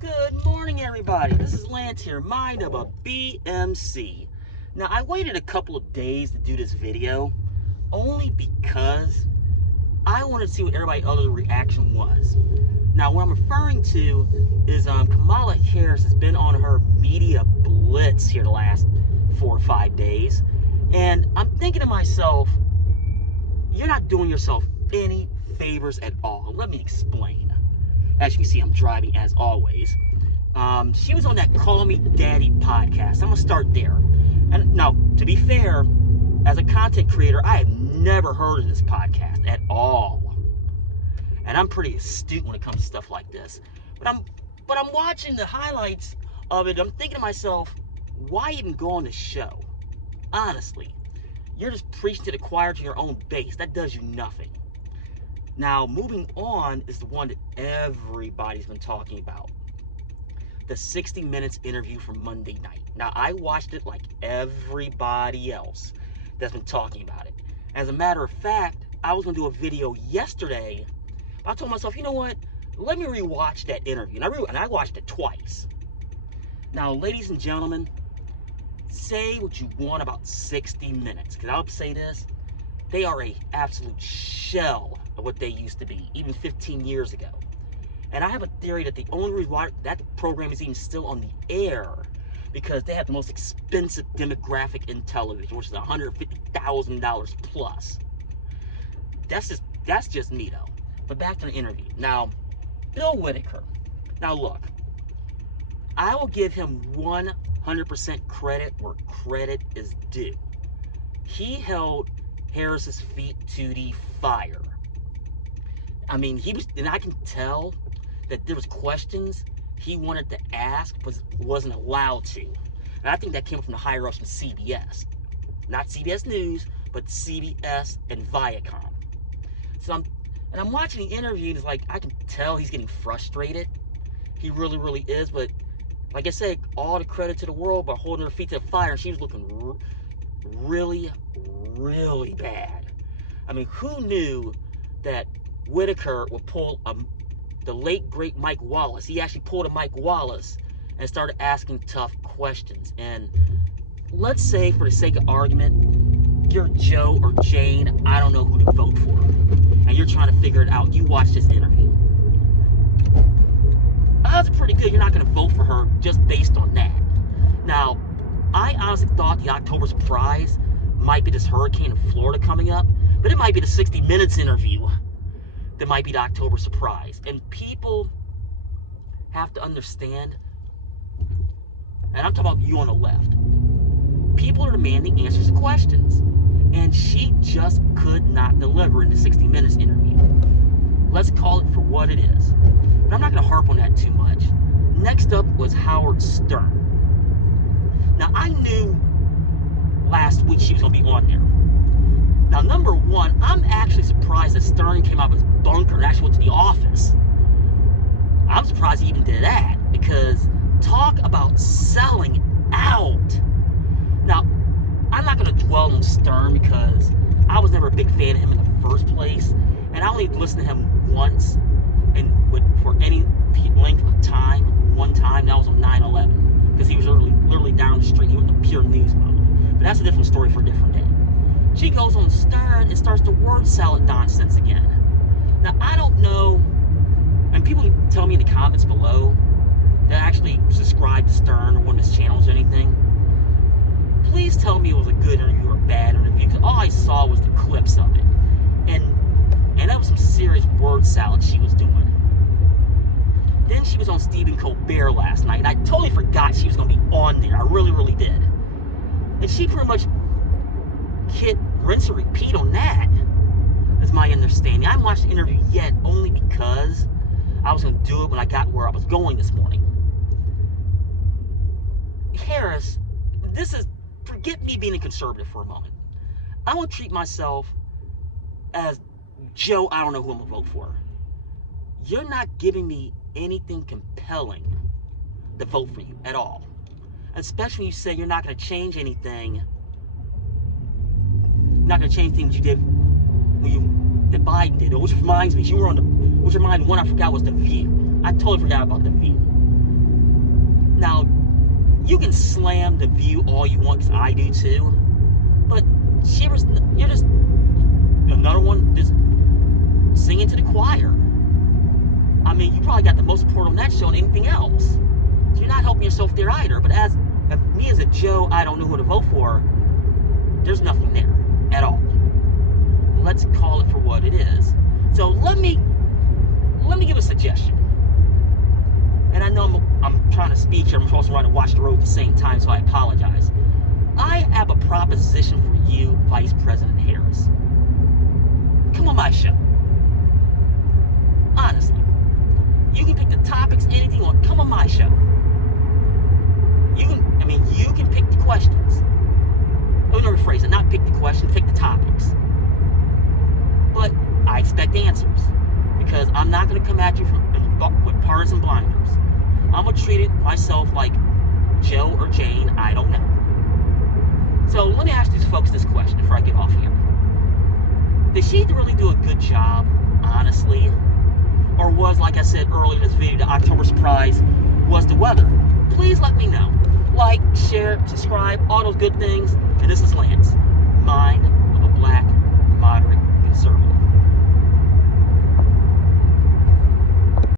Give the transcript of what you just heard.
Good morning, everybody. This is Lance here, mind of a B.M.C. Now, I waited a couple of days to do this video only because I wanted to see what everybody else's reaction was. Now, what I'm referring to is Kamala Harris has been on her media blitz here the last 4 or 5 days, and I'm thinking to myself, you're not doing yourself any favors at all. Let me explain. As you can see, I'm driving as always. She was on that Call Me Daddy podcast. I'm going to start there. And now, to be fair, as a content creator, I have never heard of this podcast at all. And I'm pretty astute when it comes to stuff like this. But I'm watching the highlights of it. I'm thinking to myself, why even go on the show? Honestly, you're just preaching to the choir to your own base. That does you nothing. Now, moving on is the one that everybody's been talking about. The 60 Minutes interview from Monday night. Now, I watched it like everybody else that's been talking about it. As a matter of fact, I was going to do a video yesterday. But I told myself, you know what? Let me rewatch that interview. And I watched it twice. Now, ladies and gentlemen, say what you want about 60 Minutes. Because I'll say this. They are an absolute shell of what they used to be, even 15 years ago. And I have a theory that the only reason why that program is even still on the air because they have the most expensive demographic in television, which is $150,000 plus. That's just me, though. But back to the interview. Now, Bill Whitaker. Now, look. I will give him 100% credit where credit is due. He held Harris's feet to the fire. I mean, and I can tell that there was questions he wanted to ask, but wasn't allowed to. And I think that came from the higher ups from CBS. Not CBS News, but CBS and Viacom. So I'm watching the interview, and it's like, I can tell he's getting frustrated. He really, really is, but like I said, all the credit to the world by holding her feet to the fire, and she was looking really, really bad. I mean, who knew that Whitaker would pull the late, great Mike Wallace? He actually pulled a Mike Wallace and started asking tough questions. And let's say, for the sake of argument, you're Joe or Jane, I don't know who to vote for, and you're trying to figure it out. You watch this interview. Odds are pretty good you're not going to vote for her just based on that. Now, I honestly thought the October surprise might be this hurricane in Florida coming up, but it might be the 60 Minutes interview that might be the October surprise. And people have to understand, and I'm talking about you on the left, people are demanding answers to questions, and she just could not deliver in the 60 Minutes interview. Let's call it for what it is. But I'm not going to harp on that too much. Next up was Howard Stern. Now, I knew last week she was going to be on there. Now, number one, I'm actually surprised that Stern came out of his bunker and actually went to the office. I'm surprised he even did that, because talk about selling out. Now, I'm not going to dwell on Stern because I was never a big fan of him in the first place, and I only listened to him once and for any length of time, one time, that was on 9/11, because he was literally down the street. He went into pure news mode. But that's a different story for a different day. She goes on Stern and starts to word salad nonsense again. Now, I don't know, and people can tell me in the comments below that actually subscribe to Stern or one of his channels or anything. Please tell me it was a good interview or a bad interview, because all I saw was the clips of it. And that was some serious word salad she was doing. Then she was on Stephen Colbert last night, and I totally forgot she was going to be on there. I really, really did. And she pretty much rinse and repeat on that, is my understanding. I haven't watched the interview yet, only because I was going to do it when I got where I was going this morning. Harris, forget me being a conservative for a moment. I want to treat myself as Joe, I don't know who I'm going to vote for. You're not giving me anything compelling to vote for you at all. Especially when you say you're not going to change anything. Not going to change things you did that Biden did. Which reminds me, which reminded me, one I forgot was The View. I totally forgot about The View. Now, you can slam The View all you want, because I do too, but you're just another one just singing to the choir. I mean, you probably got the most support on that show than anything else. So you're not helping yourself there either. But as me as a Joe, I don't know who to vote for, there's nothing there at all. Let's call it for what it is. So let me give a suggestion. And I know I'm trying to speak here, I'm also trying to watch the road at the same time, so I apologize. I have a proposition for you, Vice President Harris. Come on my show. Honestly. You can pick the topics, anything on. Come on my show. You can pick the questions. Let me rephrase it. Not pick the questions, pick the topics. But I expect answers, because I'm not going to come at you with partisan blinders. I'm going to treat it myself like Joe or Jane, I don't know. So let me ask these folks this question before I get off here. Did she really do a good job, honestly? Or was, like I said earlier in this video, the October surprise was the weather? Please let me know. Like, share, subscribe, all those good things. And this is Lance, Mind of a Black